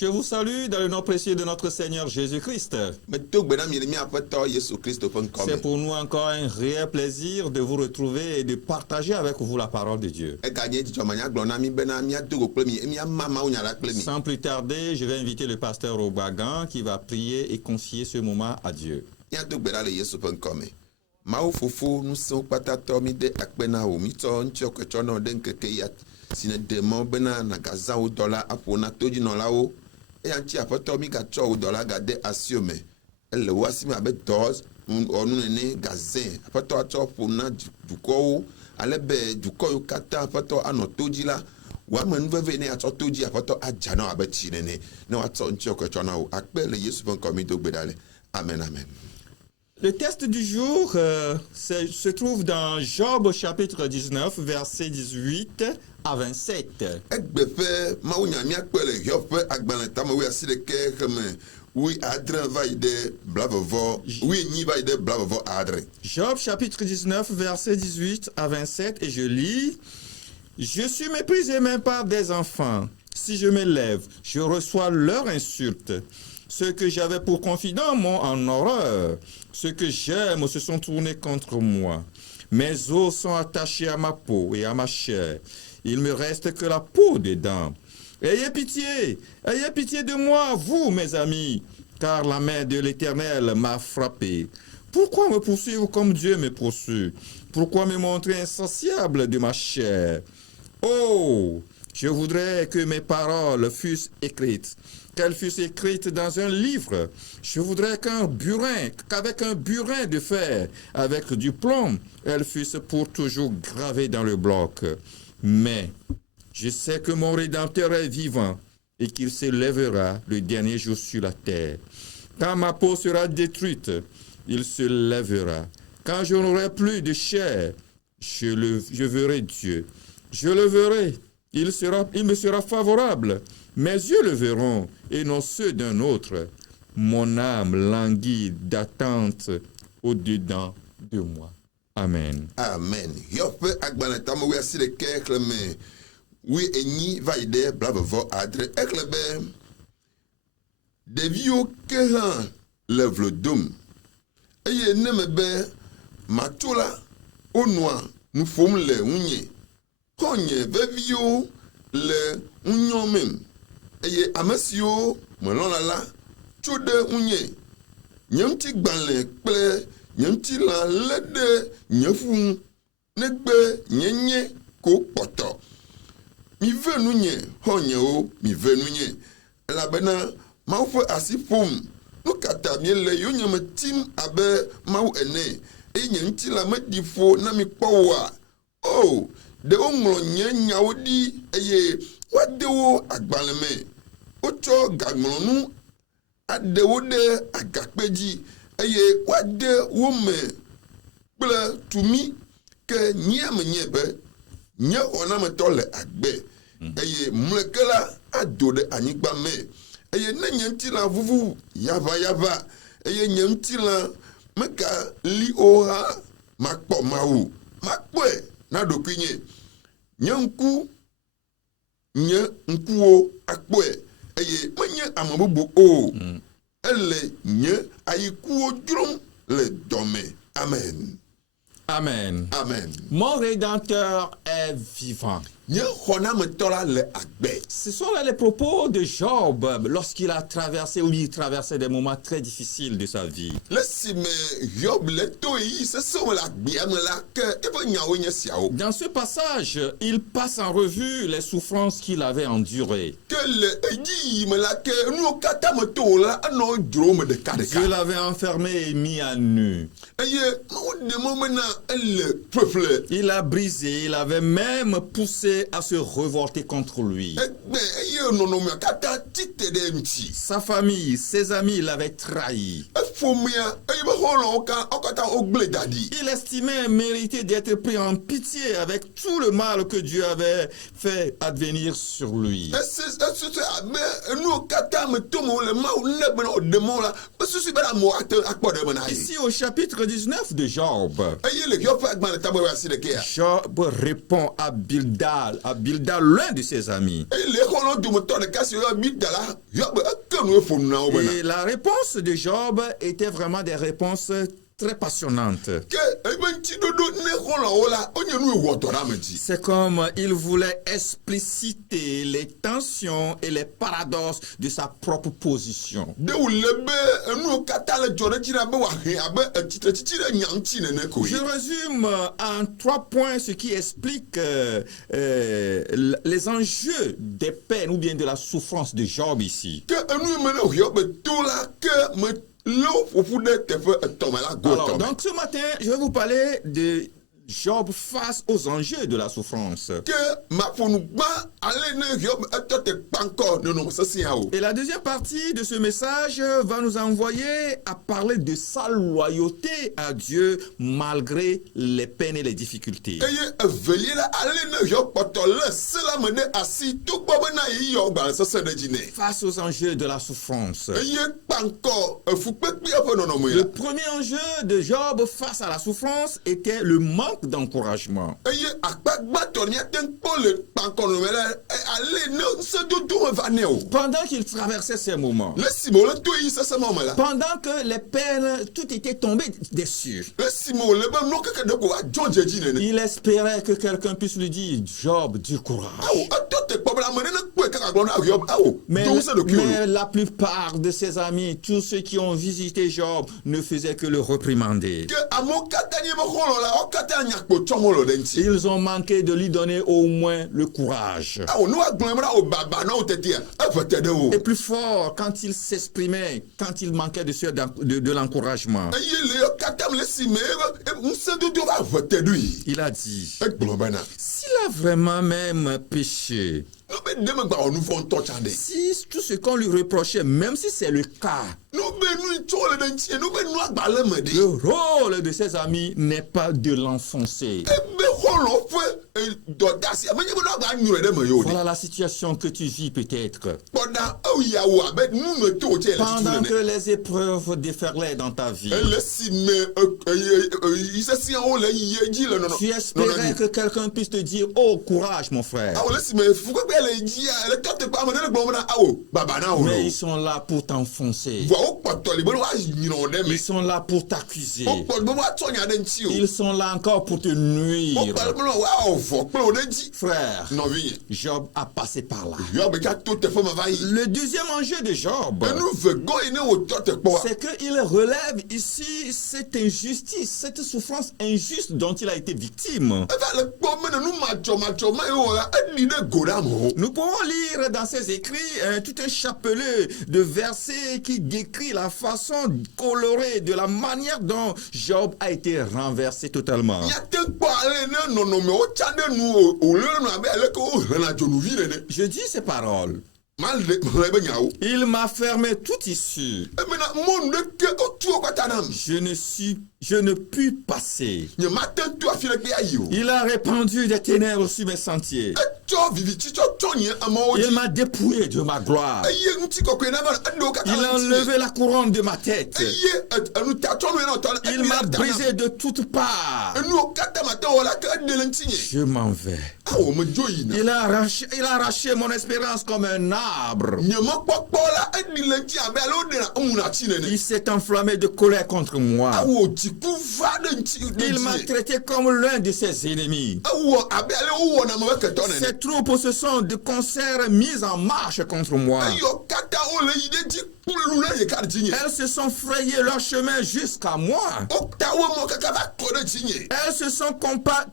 Je vous salue dans le nom précieux de notre Seigneur Jésus-Christ. C'est pour nous encore un réel plaisir de vous retrouver et de partager avec vous la parole de Dieu. Sans plus tarder, je vais inviter le pasteur Obagan qui va prier et confier ce moment à Dieu. Sine demo bena na gaza o dollar apona toji no lawo e anti apoto mi ga cho o dollar ga de asiome ele wasi ma be dos onu ne gazin apoto acho pona duko alebe duko yo kata apoto ano toji la wa manu veve ne acho toji apoto ajana abechi ne ne wa to nchi okwecho na o akpele Yesu bon komi do gbedale. Amen, amen. Le texte du jour se trouve dans Job chapitre 19, verset 18 à 27. Job chapitre 19, verset 18 à 27, et je lis: Je suis méprisé même par des enfants. Si je me lève, je reçois leur insulte. Ceux que j'avais pour confidents m'ont en horreur. Ceux que j'aime se sont tournés contre moi. Mes os sont attachés à ma peau et à ma chair. Il me reste que la peau dedans. Ayez pitié de moi, vous, mes amis, car la main de l'Éternel m'a frappé. Pourquoi me poursuivre comme Dieu me poursuit? Pourquoi me montrer insatiable de ma chair? Oh, je voudrais que mes paroles fussent écrites, qu'elles fussent écrites dans un livre. Je voudrais qu'avec un burin de fer, avec du plomb, elles fussent pour toujours gravées dans le bloc. Mais je sais que mon Rédempteur est vivant et qu'il se lèvera le dernier jour sur la terre. Quand ma peau sera détruite, il se lèvera. Quand je n'aurai plus de chair, je verrai Dieu. Je le verrai. Il me sera favorable. Mes yeux le verront et non ceux d'un autre. Mon âme languit d'attente au-dedans de moi. Amen. Amen. Yope agbanatamo we asile kekleme. Oui eni vaide blabavo adre eklebe. Devio kehan levle dum. Eye nemebe matula onwa nous fom le unye. Konye vevio le unyomem. Eye amesio molonala chude unye. Nyamti gbanle ple nyamti la lede nyefun negbe nyenye ko poto. Mi venu nye honye o mi venu nye. La bena maufe asipum. Nou kata miele yo nyame tim abe mau ene. E nyamti la medifo na mi powa. Oh, de onglo nye nyaodi eye wadewo agbaleme. Ocho gaglonu adewo de agakpeji eye wade wome ple tumi ke nyame nyebe nye oname tole agbe eye mlekela adode anyigba me eye ne nyemti la vuvu yava eye nyemti la meka li oha makpo mawu makwe na dokunye nyanku nye nkuo akwe eye menye amabubu o elle nye ayikuo drum le dome. Amen. Amen. Amen. Mon Rédempteur est vivant. Ce sont là les propos de Job lorsqu'il a traversé ou il traversait des moments très difficiles de sa vie. Dans ce passage, il passe en revue les souffrances qu'il avait endurées. Dieu l'avait enfermé et mis à nu. Il a brisé, il avait même poussé à se révolter contre lui. Sa famille, ses amis l'avaient trahi. Il estimait mériter d'être pris en pitié avec tout le mal que Dieu avait fait advenir sur lui. Ici au chapitre 19 de Job, Job répond à Bildad, l'un de ses amis. dometɔ ɖeka si yɔ bi da la Job eke nu efɔ nu na wo bena. Et la réponse de Job était vraiment des réponses très passionnantes. Ke ebe ŋutiɖoɖo ne xɔlɔwo la wonye nu ewɔtɔ ɖe ame dzi. C'est comme il voulait expliciter les tensions et les paradoxes de sa propre position. De wòle be enuwo katã le dzɔ ɖe dzi na be wòahe abe etsitsretsitsi ɖe nya ŋuti nene koe. Je résume en 3 points ce qui explique les enjeux des peines ou bien de la souffrance de Job ici. Ke enu yi me ne Hiob to la ke me le wo ƒoƒu ɖe teƒe etɔ̃ me la go Alors, etɔ̃ me. donc ce matin, je vais vous parler de Job face aux enjeux de la souffrance. Ke maƒo nu gbã ale ne Hiob etɔ te kpaŋkɔ nɔnɔme sesẽa o. Et la deuxième partie de ce message va nous envoyer à parler de sa loyauté à Dieu malgré les peines et les difficultés. Eye evelia la ale ne Hiob kpɔtɔ lé se la me ɖe asi togbɔ bena yi yɔ gbalẽ sesẽ ɖe dzi nɛ. Face aux enjeux de la souffrance. Eye kpaŋkɔ efukpekpea ƒe nɔnɔme Le la. premier enjeu de Job face à la souffrance était le manque d'encouragement. Eye akpagbãtɔ nia te kpɔ le kpaŋkɔ nɔnɔme la ale ne ŋusẽdodo me va nɛ o. Pendant qu'il traversait ces moments, Le si me wòle to yi sesẽ ma me la. pendant que les peines, tout était tombé dessus, Le si me wòle be nu keke ɖe ko adzɔ dze dzi nene. il espérait que quelqu'un puisse lui dire, Job, du Awo courage. etɔ te kpɔ be ame ɖe ne kpɔe kaka gblɔ na Hiob awo Mais, do ŋusẽ ɖokui o. mais la plupart de ses amis, tous ceux qui ont visité Job, ne faisaient que le réprimander. Ke amewo katã nye be xɔlɔ la wo katã nyakpo tsɔ mɔ le ɖe ŋuti. Ils ont manqué de lui donner au moins le courage. Awo ne wagblɔ be na wo baba na wo tetea eʋe te ɖe wo. Et plus fort, quand il s'exprimait, quand il manquait de l'encouragement, Eye le yo katã me le si me ŋusẽdodo va ʋe te ɖoe. il a dit, Egblɔ bena s'il a vraiment même péché, ne be ne me gba wɔ nu vɔ ŋutɔ tsã ɖe. si tout ce qu'on lui reprochait, même si c'est le cas, Ne be nu tso le ɖe ŋuti ne be nu agbalẽ me le ɖe. rôle de ses amis n'est pas de l'enfoncer. Ebe xɔlɔ ƒe dɔdeasi amenye be ne agba nyuie ɖe me yo ɖe. Voilà la situation que tu vis peut-être. Kpɔɖa eyawo abe nu me to tse le tutu Pendant nene. que les épreuves déferlaient dans ta vie, Le si me yi sesiawo le yi dzi le nɔnɔ. tu espérais que quelqu'un puisse te dire, oh courage mon frère. Awo le si me fukpekpe le dzia le tɔ te kpe ame ɖe le gblɔm bena awo baba na wo Mais lo. ils sont là pour t'enfoncer. Vɔa wo kpɔtɔ li be ne woanyrɔ ɖe me. Ils sont là pour t'accuser. Wo kpɔ be woatsɔ nya ɖe ŋuti o. Ils sont là encore pour te Wo nuire. kpɔ be woawɔ vɔ kple wo ɖe dzi. Frère, Nɔvinye. Job a passé par là. Hiob ka to teƒe me va yi. Le deuxième enjeu de Job, Enu vegɔ yi ne wòtɔ te kpɔa. c'est qu'il relève ici cette injustice, cette souffrance injuste dont il a été victime. Eva le kpɔ mene nu madzɔmadzɔ ma yi wɔ la eli ɖe go ɖe amewo. Nous pouvons lire dans ses écrits tout un chapelet de versets qui décrit la façon colorée de la manière dont Job a été renversé totalement. Miate kpɔ ale ne nɔnɔmewo tsa ɖe nu o wòle nu abe ale ke wohlẽna dzonuvi nene. Je dis ces paroles. Male hlẽ be nyawo. Il m'a fermé toute issue. Emena mɔnu ɖeke wotu wo katã nam. Je ne puis passer. Nye mate to afi ɖeke ayi o. Il a répandu des ténèbres sur mes sentiers. Etsɔ vivitsi tsɔ tsɔ nye amewo Il dzi. m'a dépouillé de ma gloire. Eye ŋutikɔkɔe na va eɖewo katã Il le a ŋutinye. enlevé la couronne de ma tête. Eye enu ta tsɔ nu yena wòtɔ le Il m'a brisé de toutes parts. enuwo katã mate wɔ la ke eɖe le ŋutinye. Je m'en vais. Awo medzo yina. Il a arraché mon espérance comme un arbre. Nye mekpɔkpɔ la eɖi le ŋuti abe ale woɖena emuna tsi nene. Il s'est enflammé de colère contre moi. Awo dziku va ɖe ŋuti ɖe Il m'a dzi. traité comme l'un de ses ennemis. Ewɔ abe ale wowɔna ame be ketɔ nene. Ses troupes se sont de concert mises en marche contre moi. Eyɔ katã wole yi ɖe dzi kplu ɖe ɖeka ɖe dzinye. Elles se sont frayé leur chemin jusqu'à moi. Wota wo mɔ kaka va kɔ ɖe dzinye. Elles se sont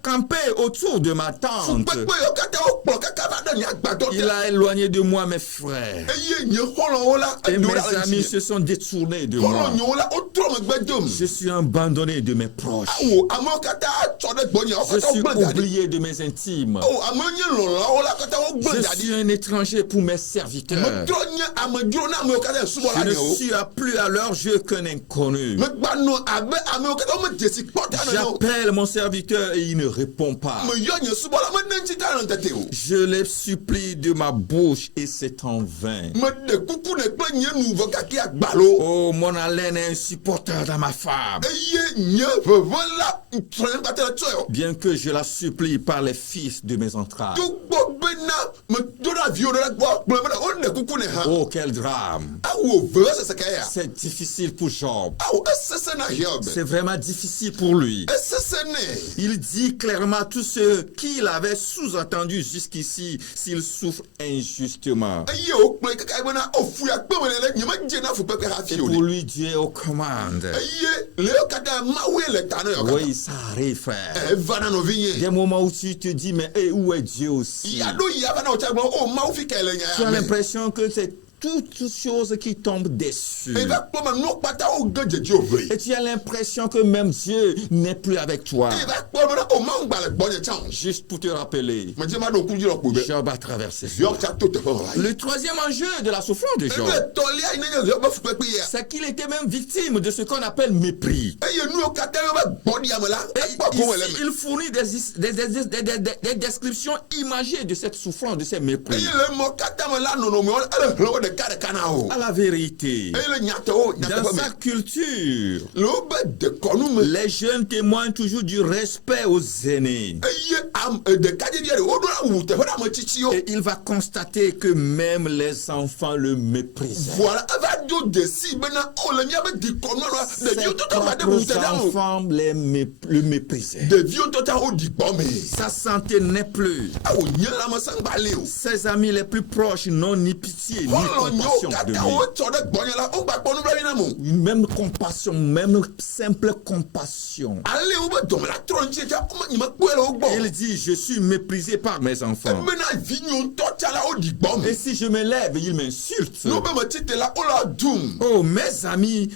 campées autour de ma tente. Fukpekpe yɔ katã wokplɔ kaka va ɖe nye agbadɔ Il te. a éloigné de moi mes frères. Eye nye xɔlɔwo la Et eɖewo mes la le amis dzinye. se sont détournés de moi. Xɔlɔ nyewo la wotrɔ megbe dom. Je suis abandonné de mes proches. Awo amewo katã atsɔ ɖe gbɔnye wo Je katã suis wogblẽ da ɖi. oublié de mes intimes. Awo amewo nye lɔlɔawo la katã wogblẽ Je da suis ɖi. un étranger pour mes serviteurs. Metrɔ nye amedzro na amewo katã Je subɔla ne nyewo. suis plus à leur jeu qu'un inconnu. Megba nɔ abe amewo katã womedze si kpɔta nene o. J'appelle mon serviteur et il ne répond pas. Meyɔ nye subɔla meɖe ŋuti ta le tete o. Je les supplie de ma bouche et c'est en vain. Meɖe kuku ne kple nye nu vɔ gake agbalo. Oh, mon haleine est insupportable dans ma femme. Eye nye ʋeʋẽ la trɔnye kpata le tsɔe o. Bien que je la supplie par les fils de mes entrailles. Togbɔ be na me do na vie na gbo gbo me na o ne kuku ne ha Oh, quel drame. awo veve se sekaya C'est difficile pour Job. awo esese na Hiob C'est vraiment difficile pour lui. esese ne Il dit clairement tout ce qu'il avait sous-entendu jusqu'ici s'il souffre injustement. aye o pe kaka be na ofu ya pe me le nyema je na fu pe ka Et fi o pour lui, Dieu est aux commandes. aye le kaka mawe le tano yo Oui, ça arrive, frère. va na no vinye Des moments où tu te dis, mais où est Dieu aussi? ya do ya ba na o cha gbo o mawo fi ka le nya Tu as ya l'impression que c'est toutes choses qui tombent dessus. e va po ma no pata o ganje ji ovre Et tu as l'impression que même Dieu n'est plus avec toi. e va po ma o ma ngba le gbo je chan Juste pour te rappeler, me je ma do ku ji ro po be Job a traversé Hiob cela. cha to te ho Le troisième enjeu de la souffrance de Job, e to lia ina je Hiob fu pe pe ya c'est qu'il était même victime de ce qu'on appelle mépris. eye nu o kata yo ba body amala Et e pa ko wele ici, il fournit des descriptions imagées de cette souffrance, de ces mépris. eye le mo kata me la no no me o de ka na o À la vérité, eye le nyata o dans nyata sa me culture, le o be de konu me les jeunes témoignent toujours du respect aux aînés. eye am de ka je de o do na wu te ho na mo chichi o Et il va constater que même les enfants le méprisent. voilà va do de si be na o le nya be di konu no de Ses yo to ta ba de wu te propres da o enfants le méprisaient. de vieux to ta o di gbo me Sa santé n'est plus. a o nya la mo sang ba le o Ses amis les plus proches n'ont ni pitié ni o lo nyo compassion de kata lui. o to de gbo nya la o gba ponu bla na mo Même compassion, même simple compassion. ale o be do me la tronche ja o ma nyima po ele o gbo Il dit, je suis méprisé par mes enfants. me na vinyo to ta la o di gbo me Et si je me lève, il m'insulte. no be me tite la o la doom Oh, mes amis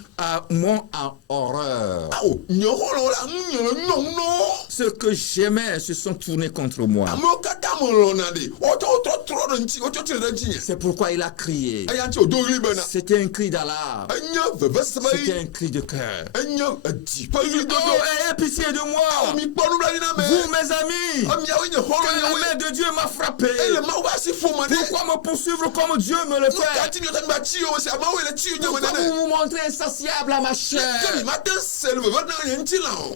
m'ont en horreur. awo nyo ho lo la nyo no no Ceux que j'aimais se sont tournés contre moi. amo kata mo lo na de o to tro do nchi o to tire de nchi C'est pourquoi il a crié. aya nchi o do ri be na C'était un cri d'alarme. anya veve se ba C'était yi un cri de cœur. anya di pa yi do Oh, ayez pitié de do moi. mi ponu bla na me Vous, mes amis, o mi awo nye ho que lo la nye we main de Dieu m'a frappé. ele ma wa si fo mo de Pourquoi me poursuivre comme Dieu me le no fait? ka ti mi o ta ba chi o se ama we le chi o nya Pourquoi na ne vous vous montrez insatiable à ma chair? Kami matin c'est le veve na ye nchi la o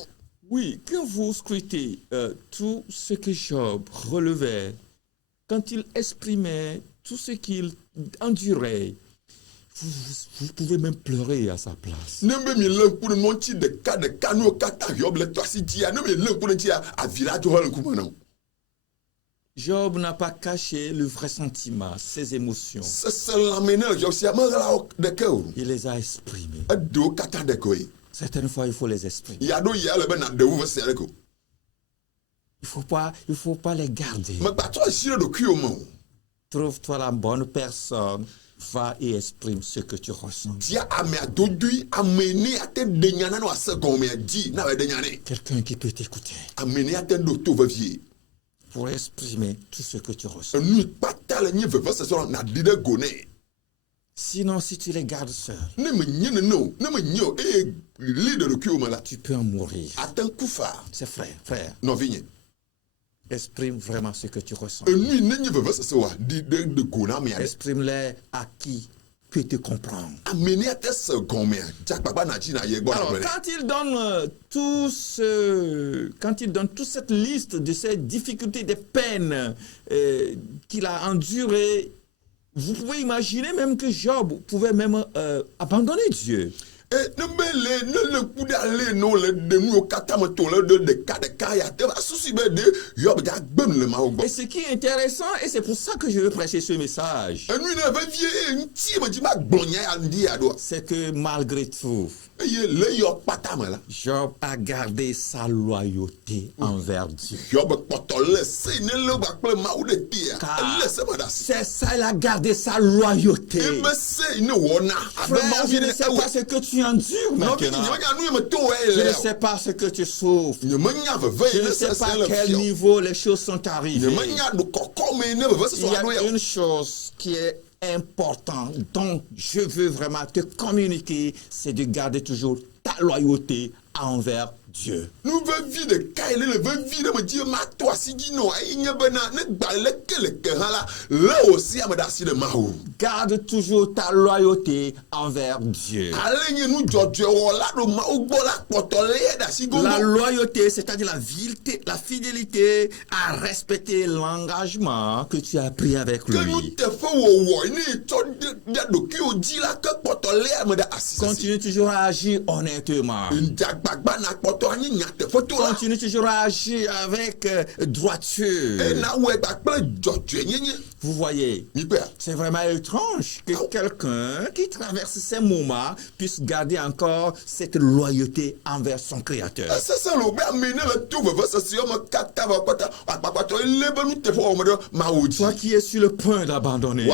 Oui, quand vous scrutez tout ce que Job relevait, quand il exprimait tout ce qu'il endurait, vous pouvez même pleurer à sa place. ne be mi le ku no nchi de ka no kata Hiob le to si ji ya ne me le ku nchi ya a village ho le ku mo na Job n'a pas caché le vrai sentiment, ses émotions. c'est la menel Hiob si ama la de ke o Il les a exprimées. a do kata de ko yi Certaines fois, il faut les exprimer. ya do ya le be na de wu se ko Il faut pas les garder. me ba to si le do ku o mo Trouve-toi la bonne personne, va et exprime ce que tu ressens. dia ame adodui ameni ate de nyana no ase gon me di na we de nyane Quelqu'un qui peut t'écouter ameni ate do to va vie pour exprimer tout ce que tu ressens. nu pata le nye veve se so na di de gone Sinon, si tu les gardes seuls, ne me nye no ne me nye o e leader le ku o la tu peux en mourir. atan kufa C'est frère, no vinye exprime vraiment ce que tu ressens. nu ne nye veve se so wa di de gona me ade Exprime-les à qui peut te comprendre. ameni ate se gon me ja papa na ji na ye gbo Alors, na quand il donne toute cette liste de ces difficultés, des peines qu'il a endurées, vous pouvez imaginer même que Job pouvait même abandonner Dieu. ne be le ku da le no le de nu o kata mo to le de ka ya te ba susi be de Hiob ja gbem le ma o gbo Et ce qui est intéressant, et c'est pour ça que je veux prêcher ce message, nu ne ve vie nti me ji ma gbonya ya ndi ya do c'est que malgré tout, eye le yo pata me la Job a gardé sa loyauté envers Dieu. Hiob poto le se ne le ba ple ma o de tia Car le se ma da si c'est ça, il a gardé sa loyauté. e me se ne wona abe ma Frère, vi je ne ne sais pas ce que tu endures no bi ni maintenant. ma nu me to Je e ne le sais pas ce que tu souffres. ne me nya ve ve Je le ne se sais pas se à le quel fio niveau les choses sont ne arrivées. me nya do kokko me ne ve se Il so y ado a ya une chose qui est importante, dont je veux vraiment te communiquer, c'est de garder toujours ta loyauté envers Dieu. Nous veut vie de Kaïle, le veut vie de me dire, ma toi, si tu n'as pas là aussi, à me dire, de Mahou. Garde toujours ta loyauté envers Dieu. La loyauté, c'est-à-dire la fidélité à respecter l'engagement que tu as pris avec lui. Continue toujours à agir honnêtement. Continue toujours à agir avec droiture. Vous voyez, c'est vraiment étrange que quelqu'un qui traverse ces moments puisse garder encore cette loyauté envers son Créateur. Toi qui es sur le point d'abandonner.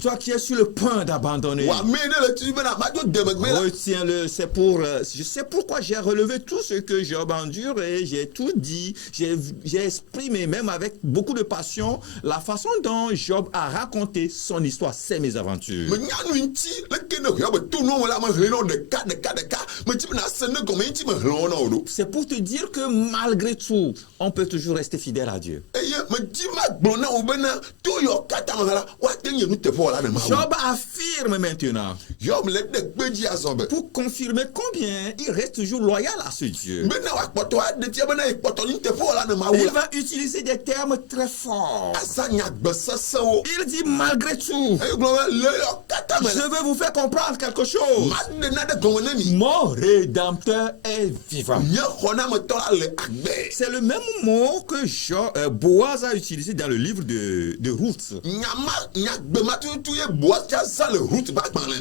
Toi qui es sur le point d'abandonner, retiens-le. Je sais pourquoi j'ai relevé tout ce que Job endure et j'ai tout dit. J'ai exprimé même avec beaucoup de passion la façon dont Job a raconté son histoire, ses mésaventures. C'est pour te dire que malgré tout, on peut toujours rester fidèle à Dieu. Job affirme maintenant, pour confirmer combien il reste toujours loyal à ce Dieu. Il va utiliser des termes très forts. Il dit malgré tout, je veux vous faire comprendre quelque chose. Mon Rédempteur est vivant. C'est le même mot que Boaz a utilisé dans le livre de Ruth.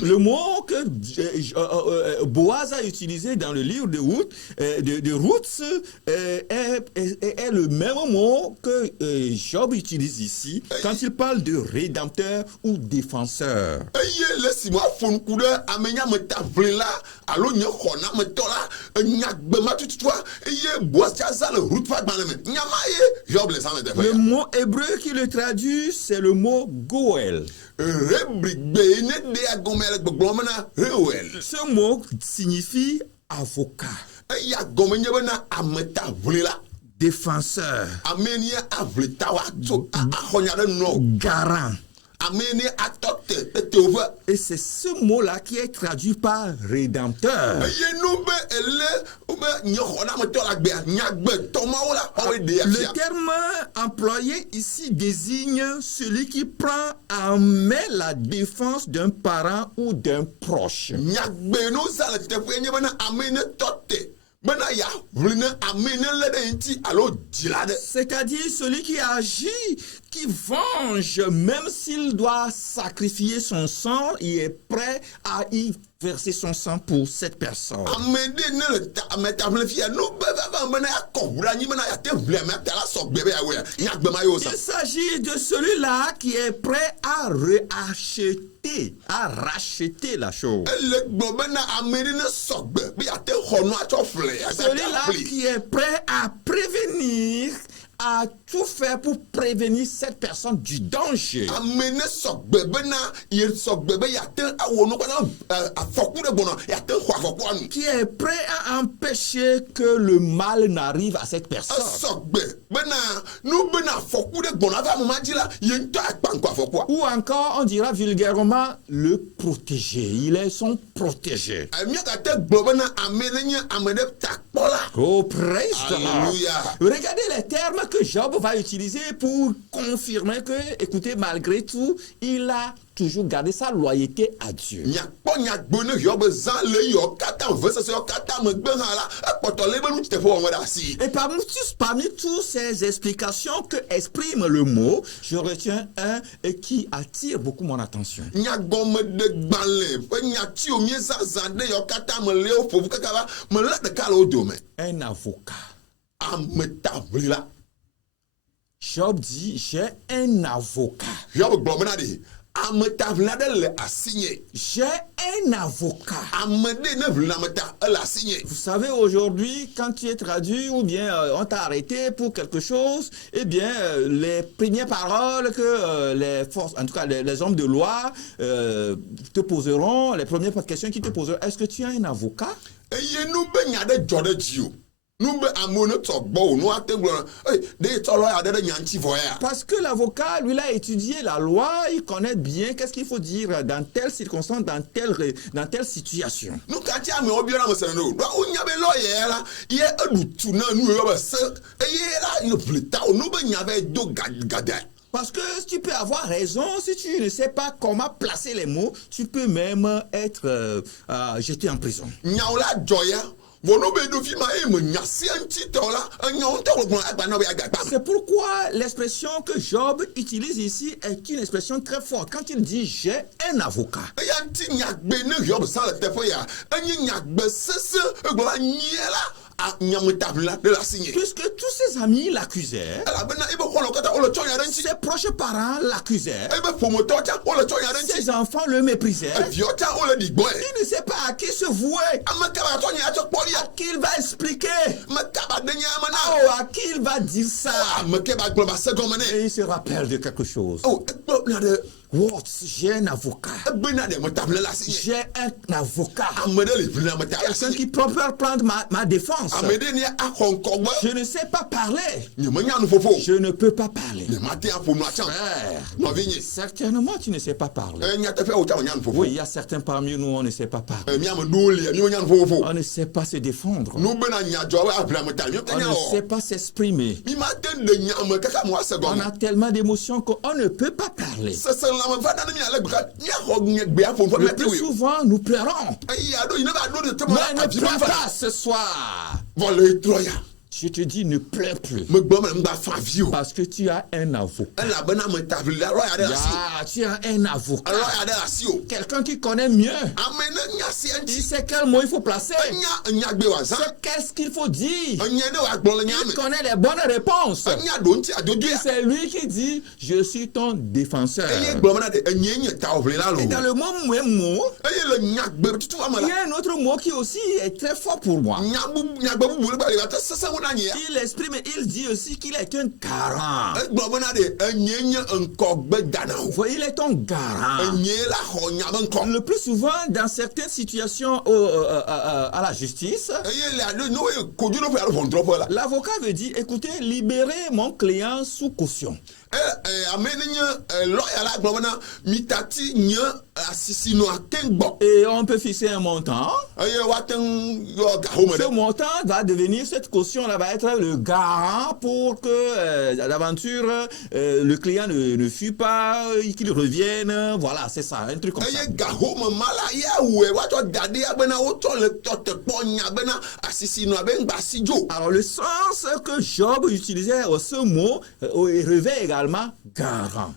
Le mot que Boaz a utilisé dans le livre de Ruth est le même mot que Job utilise ici quand il parle de rédempteur ou défenseur. Le mot hébreu qui le traduit, c'est le mot Goël. Ce mot signifie avocat, défenseur, garant. Et c'est ce mot-là qui est traduit par rédempteur. Le terme employé ici désigne celui qui prend en main la défense d'un parent ou d'un proche. C'est-à-dire celui qui agit, qui venge, même s'il doit sacrifier son sang, il est prêt à y verser son sang pour cette personne. Il s'agit de celui-là qui est prêt à racheter la chose. Celui-là qui est prêt à prévenir, à tout faire pour prévenir cette personne du danger. Qui est prêt à empêcher que le mal n'arrive à cette personne. Ou encore, on dira vulgairement, le protéger. Il est son protégé. Oh, praise the Lord. Regardez les termes que Job va utiliser pour confirmer que, écoutez, malgré tout, il a toujours gardé sa loyauté à Dieu. Et parmi toutes ces explications que exprime le mot, je retiens un qui attire beaucoup mon attention. Un avocat. Job dit, j'ai un avocat. J'ai un avocat. Vous savez, aujourd'hui, quand tu es traduit ou bien on t'a arrêté pour quelque chose, eh bien, les premières paroles que les forces, en tout cas les hommes de loi te poseront, les premières questions qu'ils te poseront, est-ce que tu as un avocat? eye nu be nya de dzɔ ɖe dzi o. Nu be amewo ne tɔ gbɔ o, nu ate gblɔ de tɔ lɔ ya de nya ŋuti vɔ ya. Parce que l'avocat, lui, il a étudié la loi, il connaît bien qu'est-ce qu'il faut dire dans telle circonstance, dans telle situation. Nu ka ti amewo biara me sene o. O nya be lɔ yɛ la, ye eɖu tu na nu yɔ be se eye la yɔ ble ta o nu be nya be do gada. Parce que tu peux avoir raison, si tu ne sais pas comment placer les mots, tu peux même être jeté en prison. Nyawo la dzɔ ya. C'est pourquoi l'expression que Job utilise ici est une expression très forte. Quand il dit « j'ai un avocat », puisque tous ses amis l'accusaient, ses proches parents l'accusaient, ses enfants le méprisaient, il ne sait pas à qui se vouer, à qui il va expliquer, à qui il va dire ça. Et il se rappelle de quelque chose. What? J'ai un avocat. J'ai un avocat. Quelqu'un qui peut prendre ma défense. Je ne sais pas parler. Je ne peux pas parler. Frère, certainement tu ne sais pas parler. Oui, il y a certains parmi nous, on ne sait pas parler. On ne sait pas se défendre. On ne sait pas s'exprimer. On a tellement d'émotions qu'on ne peut pas parler. Le plus souvent, nous pleurons. Mais ne pleure pas ce soir. Je te dis, ne pleure plus. Parce que tu as un avocat. Tu as un avocat. Quelqu'un qui connaît mieux. Il sait quel mot il faut placer. Qu'est-ce qu'il faut dire. Il connaît les bonnes réponses. C'est lui qui dit, je suis ton défenseur. Et dans le même mot, il y a un autre mot qui aussi est très fort pour moi. Il exprime et il dit aussi qu'il est un garant. Il est un garant. Le plus souvent, dans certaines situations à la justice, l'avocat veut dire, écoutez, libérez mon client sous caution. Et on peut fixer un montant. Ce montant va devenir, cette caution-là va être le garant pour que l'aventure, le client ne fuit pas, qu'il revienne. Voilà, c'est ça, un truc comme ça. Alors le sens que Job utilisait ce mot revêt également garant.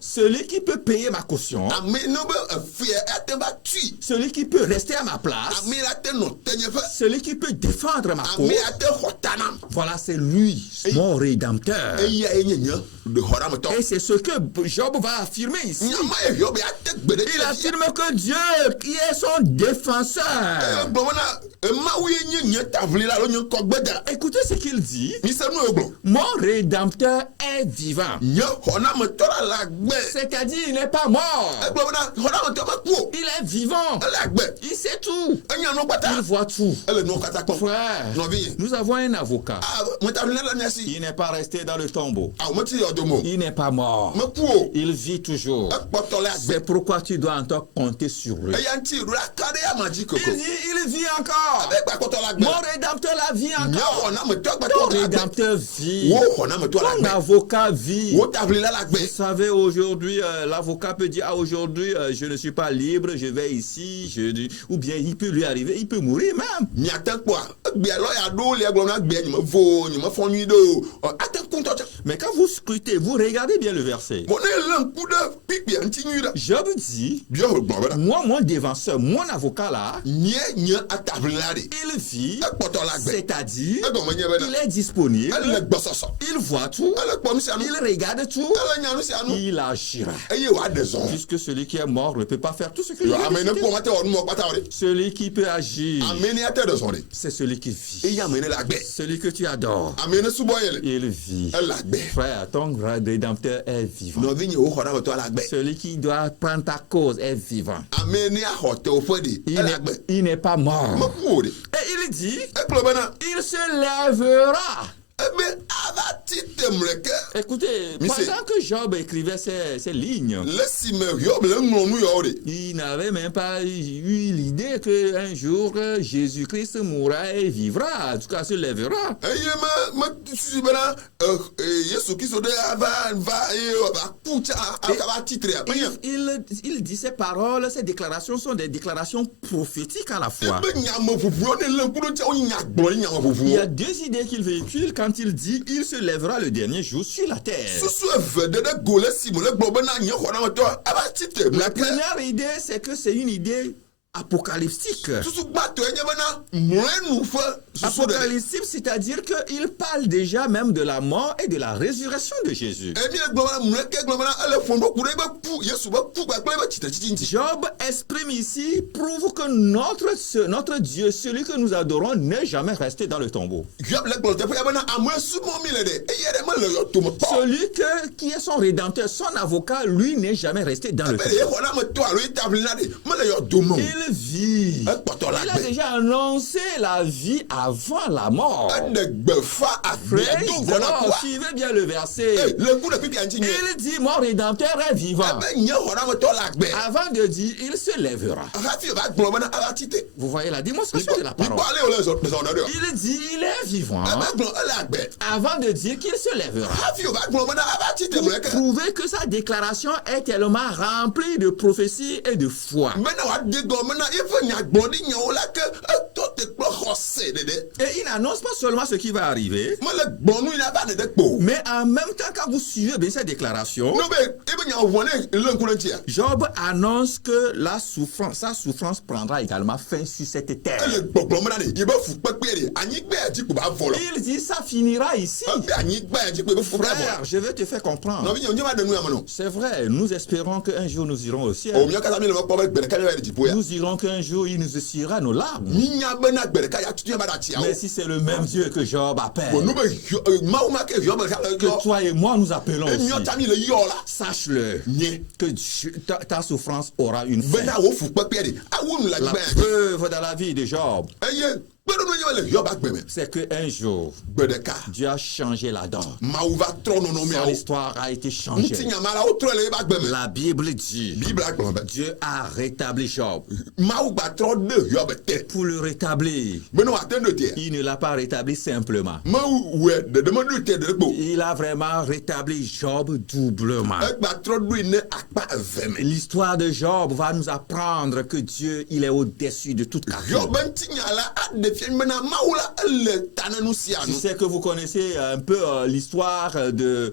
Celui qui peut payer ma caution, celui qui peut rester à ma place, celui qui peut défendre ma cause, voilà, c'est lui, mon rédempteur. Et c'est ce que Job va affirmer ici. Il affirme que Dieu qui est son défenseur. Écoutez ce qu'il dit. Mon rédempteur est vivant. C'est-à-dire il n'est pas mort. Il est vivant. Il sait tout. Il voit tout. Frère, nous avons un avocat. Il n'est pas resté dans le tombeau. Il n'est pas mort. Il vit toujours. C'est pourquoi tu dois encore compter sur lui. Il dit, il vit encore. Mon rédempteur la vit encore. Ton rédempteur vit. Ton avocat vit. Vous savez, aujourd'hui, l'avocat peut dire, aujourd'hui, je ne suis pas libre, je vais ici, ou bien il peut lui arriver, il peut mourir même. Mais quand vous scrutez, vous regardez bien le verset. Job dit, moi, mon défenseur, mon avocat là, il vit, c'est-à-dire, il est disponible, il voit tout, il regarde tout, il agira. Puisque celui qui est mort ne peut pas faire tout ce que celui qui peut agir, c'est celui qui vit. Celui que tu adores, il vit. elagbe. Frère, ton rédempteur est vivant. Nɔvi nye wo xɔ ɖe aƒetɔ elagbe. Celui qui doit prendre ta cause est vivant. Ame ne axɔ te woƒe ɖi elagbe. Il n'est pas mort. Meku o ɖe. Et il dit, Ekplɔ bena il se lèvera. ebe ava ti temleke. Écoutez, Monsieur. pendant que Job écrivait ces lignes, Le si me Hiob le ŋlɔ nu yawo ɖe. il n'avait même pas eu l'idée qu'un jour Jésus-Christ mourra et vivra, en tout cas se lèvera. Eye me susu bena Yesu Kristo ɖe va eye wòava ku tsa akaba titre aƒe. Il dit ces paroles, ces déclarations sont des déclarations prophétiques à la fois. Ebe nyame ʋuʋuwo ne le ŋku ɖo tsa wo nya gblɔ ɖe nyame Il y a ʋuʋuwo. deux idées qu'il véhicule quand il dit il se lèvera le dernier jour sur la terre. Susu eve ɖe ɖe go le si me le gblɔ bena nye xɔnametɔ ava titre La mleke. première idée, c'est que c'est une idée apocalyptique. Susu gbãtɔe nye bena mlɔenu ƒe susu ɖe. Apocalyptique, c'est-à-dire qu'il parle déjà même de la mort et de la résurrection de Jésus. Emi le gblɔ bena mleke gblɔ bena ele ƒo ku ɖe ebe ku Yesu be ku kpakple ebe tsitretsitsi ŋuti. Job exprime ici, prouve que notre Dieu, celui que nous adorons, n'est jamais resté dans le tombeau. Hiob le gblɔ teƒe ya bena ame subɔ mi le ɖe eye ɖe mele yɔ tome kpɔ. Celui qui est son rédempteur, son avocat, lui n'est jamais resté dans le Ebe ye tombeau. xɔnametɔ alo etablina ɖe mele yɔ dome o. Il vit. Ekpɔtɔ la Il a gbe. déjà annoncé la vie avant la mort. Eɖe gbefa agbe Praise do the vɔ na Lord. kua. Suivez bien le verset. Le ku ɖe pipia ŋuti nye. Il dit, mon rédempteur est vivant. Ebe nye xɔnametɔ la gbe. Avant de dire, il se lèvera. Hafi va gblɔ bena ava titre. Vous voyez la démonstration de la Mikpɔ parole. ale wòle zɔna ɖe o. Il dit, il est vivant. Ebe gblɔ ele agbe. Avant de dire qu'il se lèvera. Hafi va gblɔ bena ava titre Pour mleke. prouver que sa déclaration est tellement remplie de prophéties et de foi. Mena wòade gɔ mena yeƒe nyagblɔɖi nyawo la ke etɔ te kple xɔse ɖeɖe. Et il n'annonce pas seulement ce qui va arriver, Mele gbɔnu yina va ɖeɖe kpo. mais en même temps, quand vous suivez bien cette déclaration, No be ebe nya ʋua ne le ŋku ɖe ŋutia. Job annonce que sa souffrance prendra également fin sur cette terre. Ele gbɔgblɔ mena ɖe yebe fukpekpe ɖe anyigba ya dzi ko ba vɔ lɔ. Il dit, ça finira ici. Ebe anyigba ya dzi ko yebe fukpekpe vɔ Frère, lɔ. je vais te faire comprendre. Nɔvi nye nye ma ɖe nu ya me nɔ. C'est vrai, nous espérons qu'un jour nous irons au O ciel. mía katã mi le mekpɔ be gbe ɖeka ya ɖe dziƒo ya. Nous irons qu'un jour il nous essuiera nos larmes. Mi nya bena gbe ɖeka ya tutu ya ba ɖe atsiawo. Mais si c'est le même Dieu que Job Bo appelle, nu be Mawu ma ke Hiob ɖeka le que yɔ. toi et moi nous appelons E aussi, míɔ ta mi le yɔ la. sache-le, Nye. que ta souffrance aura une fin. Bena wo fukpekpe ɖe awu nu le La anyigba ya dzi. preuve dans la vie de Job, Eye kpeɖeŋu ye le Hiob agbe me. c'est qu'un jour, Gbe ɖeka. Dieu a changé la donne. Mawu va trɔ Son nɔnɔmeawo. histoire a été changée. Ŋutinyamalawo trɔ le yebe agbe me. La Bible dit, Bible agblɔ be. Dieu a rétabli Job. Mawu gba trɔ ɖe Hiob te. Pour le rétablir, Bena wòate ɖo te. il ne l'a pas rétabli simplement. Mawu wòe ɖeɖe me ɖo te ɖe kpo. Il a vraiment rétabli Job doublement. Egba trɔ ɖoe ne akpa eve me. L'histoire de Job va nous apprendre que Dieu, il est au-dessus de toute calcul. Hiob ŋutinya la aɖe fia bena Mawu la ele tanenu sia Je nu. sais que vous connaissez un peu l'histoire de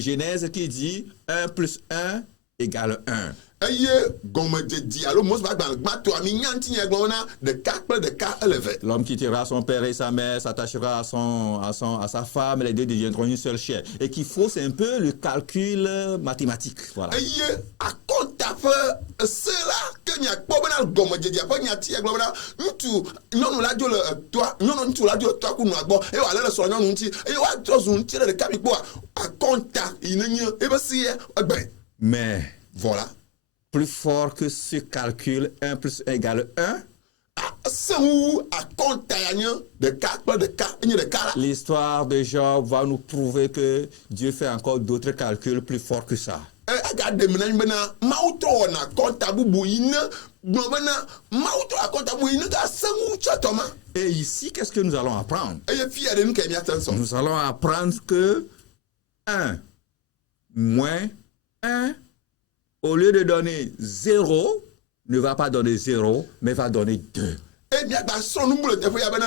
Genèse qui dit 1 plus 1 égale 1. Eye gɔmedzedzi alo Mose ƒe agbalẽ gbãtɔa mi nya ŋutinya gblɔ na ɖeka kple ɖeka ele ve. L'homme quittera son père et sa mère, s'attachera à sa femme, les deux deviendront une seule chair. Et qu'il faut, c'est un peu le calcul mathématique. Voilà. Eye akɔnta ƒe se la ke nyakpɔ bena gɔmedzedzia ƒe nyatia gblɔ bena nyɔnu la dzo le ŋutsu la dzo le toa ku nua gbɔ eye wòale le srɔ̃ nyɔnu ŋuti eye woatrɔ zu ŋuti ɖe ɖeka mi kpɔa akɔnta yi ne nye ebe si ye egbe. Mais Voilà. plus fort que ce calcul, 1 plus 1 égale 1, Sewu akɔnta ya nye ɖeka kple ɖeka enye ɖeka la. l'histoire de Job va nous prouver que Dieu fait encore d'autres calculs plus forts que ça. Agaɖe me na mi bena Mawu trɔ wɔna akɔnta bubu yi ne gblɔ bena Mawu trɔ akɔnta bubu yi ne ga sewu tsɔ tɔ ma. Et ici, qu'est-ce que nous allons apprendre? Eye fi ya ɖe nu ke miate ŋu sɔ. Nous allons apprendre que 1 moins 1, au lieu de donner 0, ne va pas donner 0, mais va donner 2. E miagba srɔ̃ nu bu le teƒe ya bena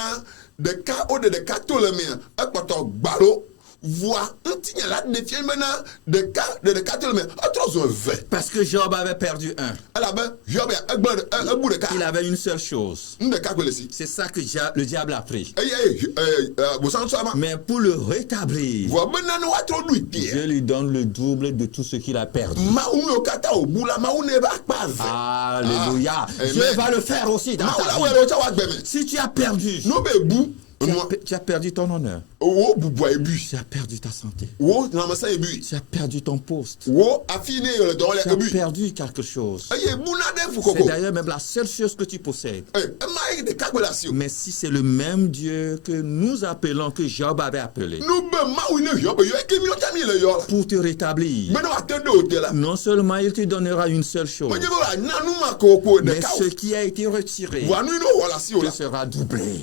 ɖeka wo ɖe ɖeka to le mea ekpɔtɔ gbalo voa ŋutinya la ɖe fia bena ɖeka ɖe ɖeka to le mea etrɔ zu eve. Parce que Job avait perdu 1. Elabe Hiob ya ebu ɖeka. Il avait une seule chose. Nu ɖeka koe le si. C'est ça que le diable a pris. Eye bosan sɔ ma. Mais pour le rétablir, Voa bena ne woatrɔ ɖoe Dieu tia. lui donne le double de tout ce qu'il a perdu. Mawu yiwo katã wòbu la Mawu ne ebe akpa eve. Alléluia. Ah, Dieu amen. va le faire aussi dans Mawu ta la vie. wɔe le wotsɔ woagbe me. Si tu as perdu, No be bu. Tu as perdu ton honneur. wo bubua ebu Tu as perdu ta santé. wo namasa ebu Tu as perdu ton poste. wo afine le dole Tu as ebu perdu quelque chose. eye buna de C'est fukoko d'ailleurs même la seule chose que tu possèdes. ma de kagbelasi Mais si c'est le même Dieu que nous appelons, que Job avait appelé, nu be ma wi ne yo be yo ke mi o tami le yo la pour te rétablir, me no atende o te la non seulement il te donnera une seule chose, me ba na nu ma ko de mais ka ce qui a été retiré wa nu no wala si o te la sera doublé.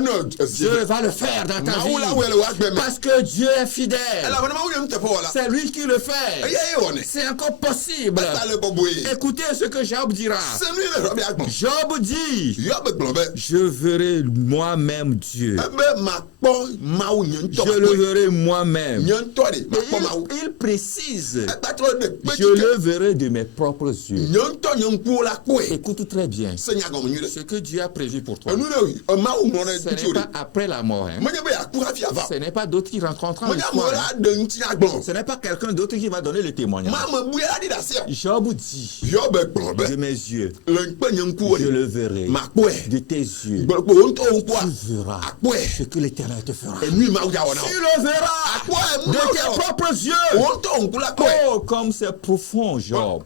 no Dieu va le faire dans ta na vie. wala wele wa gbe me Parce que Dieu est fidèle. ala ma wi ne te fo wala C'est lui qui le fait. eye woni C'est encore possible. ta le boboye Écoutez ce que Job dira. se nu le ro bi agbon Job dit, yo be gbon be je verrai moi-même Dieu. be ma po ma wu nyen to Je le verrai moi-même. nyen to de ma Et po ma wu il précise, ba tro de pe je le verrai de mes propres yeux. nyen to nyen ku la ko e Écoute très bien. se nya gom nyu Ce que Dieu a prévu pour toi, nu ne ma wu mo na ce ti n'est o pas après la mort. Hein. me be ya ku ha fi ava Ce n'est pas d'autres qui rencontreront me le nya mo soir. la de nti agbon Ce n'est pas quelqu'un d'autre qui va donner le témoignage. ma me bu ya di da se Job dit, yo be gbon be de mes yeux, le pe nyen ku je o le verrai. ma ko e De tes yeux, gbo ko on to on ko tu verras akpo e ce que l'Éternel te fera. enu ma wu ya wona Tu le verras akpo e de mo tes propres yeux. on to on ku la ko e Oh, comme c'est profond, Job.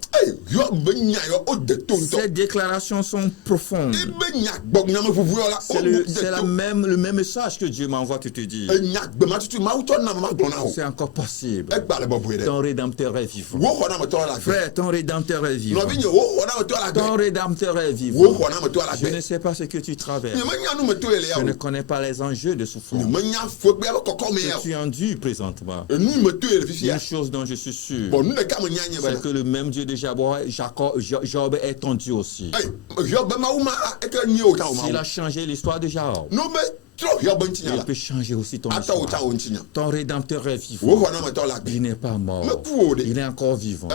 yo be nya yo o de to nto Ces déclarations sont profondes. e be nya gbog nya me fufu yo la C'est le même message que Dieu m'envoie que te dire. nya gbe ma tutu ma wu to na ma gbon na o C'est encore possible. e gba le bobo de Ton rédempteur est vivant. wo ho na me to la gbe Frère, ton rédempteur est vivant. no bi nye wo ho na me to la Ton gbe rédempteur est wo vivant. ho na me to la Je ne gbe sais pas ce que tu traverses. nye me nya nu me to ele ya Je o ne connais pas les enjeux de souffrance nye me nya fo gbe ba kokko me ya que tu endues présentement. enu me to ele fifi ya Une chose dont je suis sûr, bon nu ne ka me nya nye ba c'est que le même Dieu de Job est ton Dieu aussi. yo be ma wu ma e ka nye o ta o ma S'il a changé l'histoire de Job, no me tro yo be ntinya il la peut changer aussi ton ata o ta histoire. o ntinya Ton rédempteur est vivant. wo ho na me to la gbe Il n'est pas mort. me ku o de Il est encore vivant.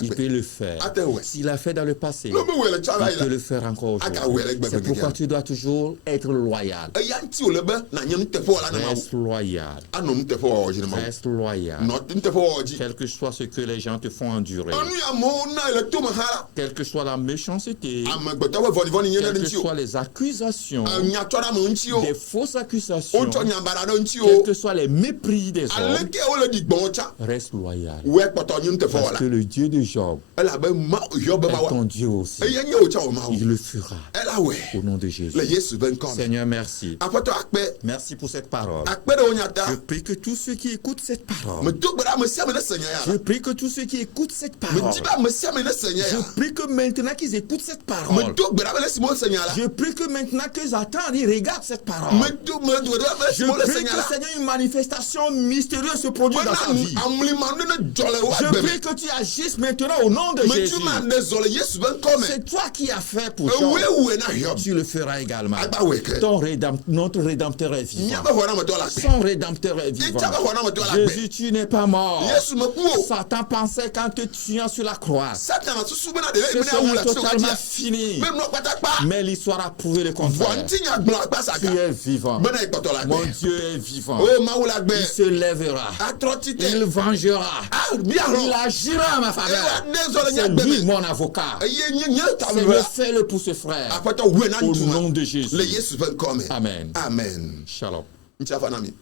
Il peut le faire. S'il a fait dans le passé, no me wele chala il peut ila le faire encore Aka aujourd'hui. wele gbe C'est gbe pourquoi gbe. tu dois toujours être loyal. e ya nti o le be na nye nte fo la na ma Reste loyal. ano nte fo o jina ma Reste loyal. no nte fo o ji Quel que soit ce que les gens te font endurer, anu ya mo na ele to ma ha quelle que soit la méchanceté, amegbeta we voni voni nye na quelles que nti o soient les accusations, nya to na mo nti o des fausses o accusations, to nya bara no nti quels o que soient les mépris des hommes, aleke o le di gbon cha reste loyal. we kpoto nye nte fo Parce la que le Dieu de Job ela be ma yo be ma est wa ton Dieu aussi. e ye nye o cha o ma o Il le fera ela we au nom de Jésus. le yesu ben kom Seigneur, merci. apoto akpe Merci pour cette parole. akpe de o nya ta Je prie que tous ceux qui écoutent cette parole, me to gbara me sia me ne senya je ya prie que tous ceux qui écoutent cette me parole, di ba me sia me ne senya je ya prie que maintenant qu'ils écoutent cette me parole, to gbara me ne simo senya la je prie que maintenant qu'ils attendent, ils regardent cette parole. me do me do me Je simo le prie senya que, la Seigneur, une manifestation mystérieuse se produise dans sa vie. amli ma ne jole wa Je gbe prie que tu agisses maintenant au nom de me Jésus. tu ma ne zole yesu ben kom C'est toi qui as fait pour e Job. we na yo Tu le feras également. agba we ke Notre rédempteur est nya vivant. ba ho na me to la Son rédempteur est vivant. ita ba ho na me to la gbe Jésus, tu n'es pas mort. yesu me ku o Satan pensait qu'en te tuant sur la croix, satan na susu be na de ce me na wu serait la so totalement ka fini. même no pata pa Mais l'histoire a prouvé le contraire. vonti nya gbon agba sa Tu ka es vivant. me na ikoto la Mon gbe Dieu est vivant. o ma wu la gbe Il se lèvera. atrocité Il vengera. ah bi Il aro agira en ma faveur. e ne zole nya C'est gbe lui me mon avocat. ye nye ta C'est me le fais-le pour ce frère. apoto we na Au ntuma nom de Jésus. le yesu ben kom Amen. amen Shalom. nchafa na mi